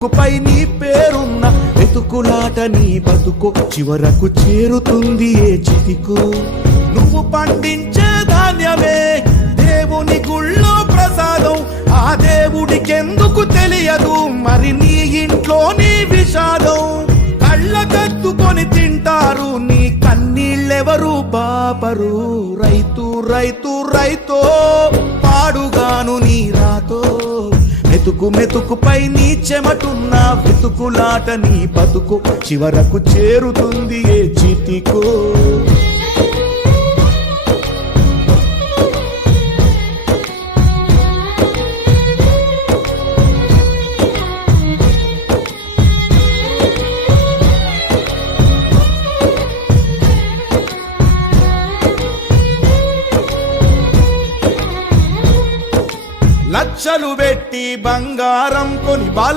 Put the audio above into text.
పై నీ పేరున్న వెతుకులాట నీ బతుకు చివరకు చేరుతుంది ఏ చితికు. నువ్వు పండించే ధాన్యమే దేవుని గుళ్ళో ప్రసాదం, ఆ దేవుడికెందుకు తెలియదు మరి నీ ఇంట్లో నీ విషాదం. కళ్ళ కత్తుకొని తింటారు నీ కన్నీళ్ళెవరు బాపరు. రైతు రైతు రైతో పాడుగాను నీ రాతో, మెతుకు మెతుకుపై నీ చెమటున్న వెతుకులాట నీ బతుకు చివరకు చేరుతుంది ఏ చితికో. లక్షలు పెట్టి బంగారం కొని బాల